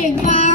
ก่งมาก